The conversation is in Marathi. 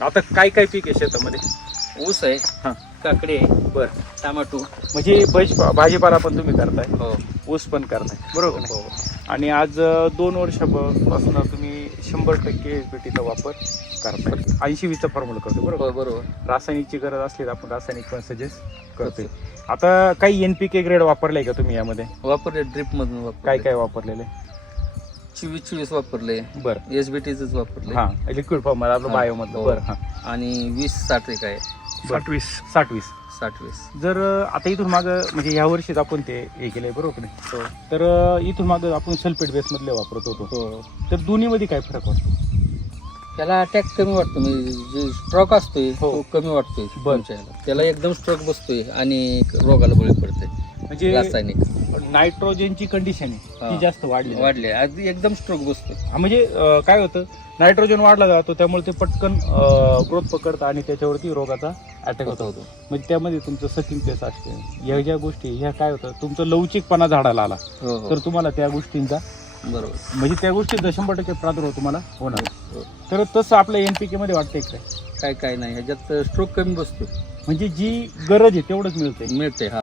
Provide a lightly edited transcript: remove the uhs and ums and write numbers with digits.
आता काय काय पीक आहे शेतामध्ये? ऊस आहे, हा. काकडी आहे, बर, टमाटो. म्हणजे भाजीपाला पण तुम्ही करताय, हो ऊस पण करताय, बरोबर हो नाही? आणि आज 2 वर्षापासून तुम्ही 100% SBTचा वापर करताय, 80-20चा फॉर्म्युला करतो, बरोबर? हो बरोबर. रासायनिकची गरज असली तर आपण रासायनिक पण सजेस्ट करतोय. आता काही NPK ग्रेड वापरलाय का तुम्ही यामध्ये? वापरले, ड्रिप मधून वापरले. काय काय वापरलेले? 24 वापरले, बरं, SBTच वापरले. हा, लिक्विड फॉर्म आपलं हा, बायो मधलं. हो. बरं, हा. आणि 20-60 एक आहे. 60-20. 60-20. जर आता इथून मागं म्हणजे ह्या वर्षीच आपण ते हे केलंय, बरोबर नाही? हो तर इथून मागं आपण सल्फेट बेस मधले वापरत होतो, हो. तर दोन्हीमध्ये काय फरक वाटतो? त्याला अटॅक कमी वाटतो, म्हणजे जे स्ट्रोक असतोय हो. तो कमी वाटतोय बर. तुमच्या ह्याला. त्याला एकदम स्ट्रोक बसतोय आणि रोगाला बळी पडतंय. म्हणजे रासायनिक नायट्रोजनची कंडिशन आहे ती हा. जास्त वाढली. वाढले, आधी एकदम स्ट्रोक बसतोय. म्हणजे काय होतं, नायट्रोजन वाढला जातो त्यामुळे ते पटकन ग्रोथ पकडतं आणि त्याच्यावरती रोगाचा अटॅक होतो. म्हणजे त्यामध्ये तुमचं सकिंग पेस असते, ह्या ज्या गोष्टी ह्या काय होतं, तुमचं लवचिकपणा झाडाला आला हो हो तर तुम्हाला त्या गोष्टींचा बरोबर. म्हणजे त्या गोष्टीचा 100% प्रादुर्भाव तुम्हाला होणार. हो. तर तसं आपल्या NPK मध्ये वाटतंय काय? काय काय नाही, ह्याच्यात स्ट्रोक कमी बसतो, म्हणजे जी गरज आहे तेवढंच मिळतंय. मिळते. हा.